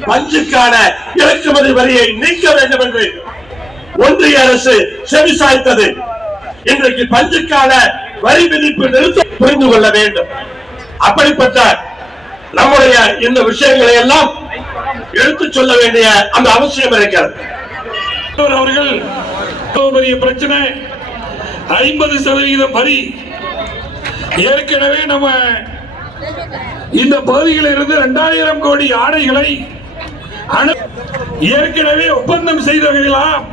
பஞ்சுக்கான இறக்குமதி வரியை நீக்க வேண்டும் என்று ஒன்றிய அரசு செவிசாய்த்தது. இன்றைக்கு பஞ்சுக்கான வரி விதிப்பு நிறுத்த புரிந்து கொள்ள வேண்டும். அப்படிப்பட்ட நம்முடைய இந்த விஷயங்களை எல்லாம் எடுத்துச் சொல்ல வேண்டிய அந்த அவசியம் இருக்கிறது. அவர்கள் பெரிய பிரச்சனை. ஐம்பது சதவீதம் வரி. ஏற்கனவே நம்ம இந்த பகுதிகளில் இருந்து இரண்டாயிரம் கோடி ஆடைகளை ஏற்கனவே ஒப்பந்தம் செய்தவர்களாம்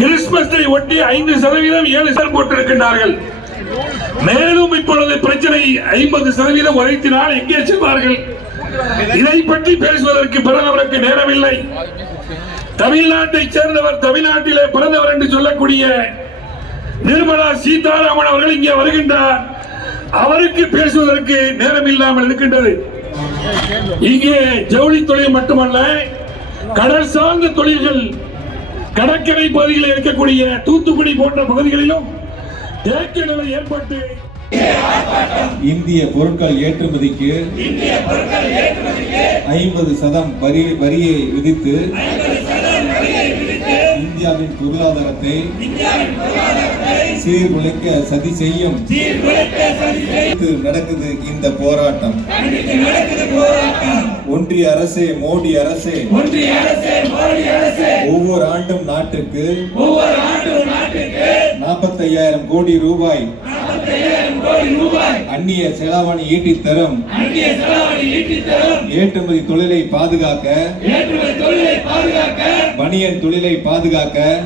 கிறிஸ்துமஸை ஒட்டி ஐந்து சதவீதம் ஏழு சதவீதம் போட்டிருக்கின்றார்கள். மேலும் இப்பொழுது பிரச்சனை ஐம்பது சதவீதம் உரைத்தினால் எங்கே செல்வார்கள்? இதை பற்றி பேசுவதற்கு பிரதமருக்கு நேரமில்லை. தமிழ்நாட்டை சேர்ந்தவர் தமிழ்நாட்டிலே பிறந்தவர் என்று சொல்லக்கூடிய நிர்மலா சீதாராமன் அவர்கள் இங்கே வருகின்றார். அவருக்கு பேசுவதற்கு நேரம் இல்லாமல் இருக்கின்றது. இங்கே ஜவுளி தொழில் மட்டுமல்ல கடல் சார்ந்த தொழில்கள் கடற்கரை பகுதிகளில் இருக்கக்கூடிய தூத்துக்குடி போன்ற பகுதிகளிலும் தேக்க நிலை ஏற்பட்டு இந்திய பொருட்கள் ஏற்றுமதிக்கு ஐம்பது சதம் வரி வரியை விதித்து இந்தியாவின் பொருளாதாரத்தை சீர்குலைக்க சதி செய்யும். நடக்குது இந்த போராட்டம். ஒன்றிய அரசே மோடி அரசே. ஒவ்வொரு ஆண்டும் நாட்டுக்கு நாற்பத்தையாயிரம் கோடி ரூபாய். அந்நிய செலாவணி ஈட்டித் தரும். ஏற்றுமதி தொழிலை பாதுகாக்க. பனியன் தொழிலை பாதுகாக்க.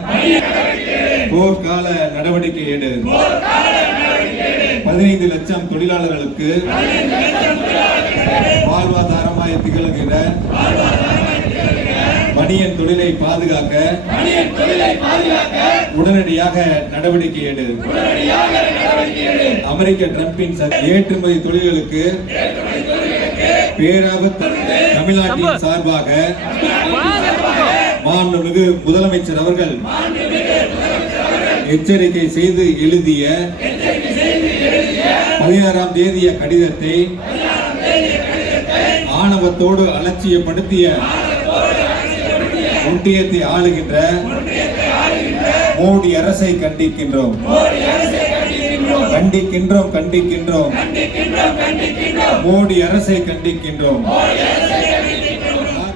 போர்க்கால நடவடிக்கை எடு. பதினைந்து லட்சம் தொழிலாளர்களுக்கு வாழ்வாதாரமாய் திகழ்கிற பனியன் தொழிலை பாதுகாக்க. உடனடியாக நடவடிக்கை எடு. அமெரிக்க டிரம்பின் சதி- ஏற்றுமதி தொழில்களுக்கு பேராபத்து தமிழ்நாட்டின் சார்பாக மாண்புமிகு முதலமைச்சர் அவர்கள் எச்சரிக்கை செய்து எழுதிய பதினாறாம் தேதிய கடிதத்தை ஆணவத்தோடு அலட்சியப்படுத்திய ஒன்றியத்தை ஆளுகின்ற மோடி அரசை கண்டிக்கின்றோம். கண்டிக்கின்றோம். கண்டிக்கின்றோம் மோடி அரசை கண்டிக்கின்றோம்.